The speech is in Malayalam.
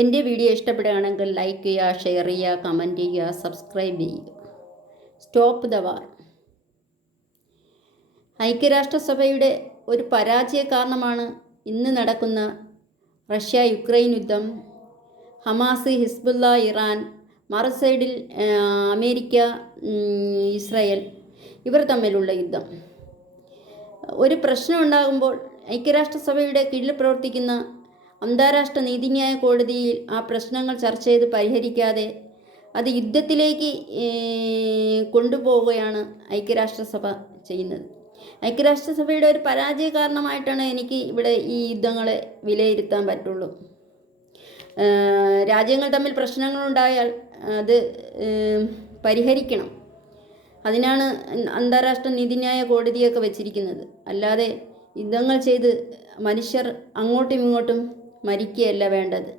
എൻ്റെ വീഡിയോ ഇഷ്ടപ്പെടുകയാണെങ്കിൽ ലൈക്ക് ചെയ്യുക, ഷെയർ ചെയ്യുക, കമൻറ്റ് ചെയ്യുക, സബ്സ്ക്രൈബ് ചെയ്യുക. Stop the war. ഐക്യരാഷ്ട്രസഭയുടെ ഒരു പരാജയ കാരണമാണ് ഇന്ന് നടക്കുന്ന റഷ്യ യുക്രൈൻ യുദ്ധം. ഹമാസ്, ഹിസ്ബുള്ള, ഇറാൻ, മറുസൈഡിൽ അമേരിക്ക, ഇസ്രായേൽ, ഇവർ തമ്മിലുള്ള യുദ്ധം. ഒരു പ്രശ്നം ഉണ്ടാകുമ്പോൾ ഐക്യരാഷ്ട്രസഭയുടെ കീഴിൽ പ്രവർത്തിക്കുന്ന അന്താരാഷ്ട്ര നീതിന്യായ കോടതിയിൽ ആ പ്രശ്നങ്ങൾ ചർച്ച ചെയ്ത് പരിഹരിക്കാതെ അത് യുദ്ധത്തിലേക്ക് കൊണ്ടുപോവുകയാണ് ഐക്യരാഷ്ട്രസഭ ചെയ്യുന്നത്. ഐക്യരാഷ്ട്രസഭയുടെ ഒരു പരാജയ കാരണമായിട്ടാണ് എനിക്ക് ഇവിടെ ഈ യുദ്ധങ്ങളെ വിലയിരുത്താൻ പറ്റുള്ളൂ. രാജ്യങ്ങൾ തമ്മിൽ പ്രശ്നങ്ങളുണ്ടായാൽ അത് പരിഹരിക്കണം. അതിനാണ് അന്താരാഷ്ട്ര നീതിന്യായ കോടതിയൊക്കെ വച്ചിരിക്കുന്നത്. അല്ലാതെ യുദ്ധങ്ങൾ ചെയ്ത് മനുഷ്യർ അങ്ങോട്ടും ഇങ്ങോട്ടും മരിക്കുകയല്ല വേണ്ടത്.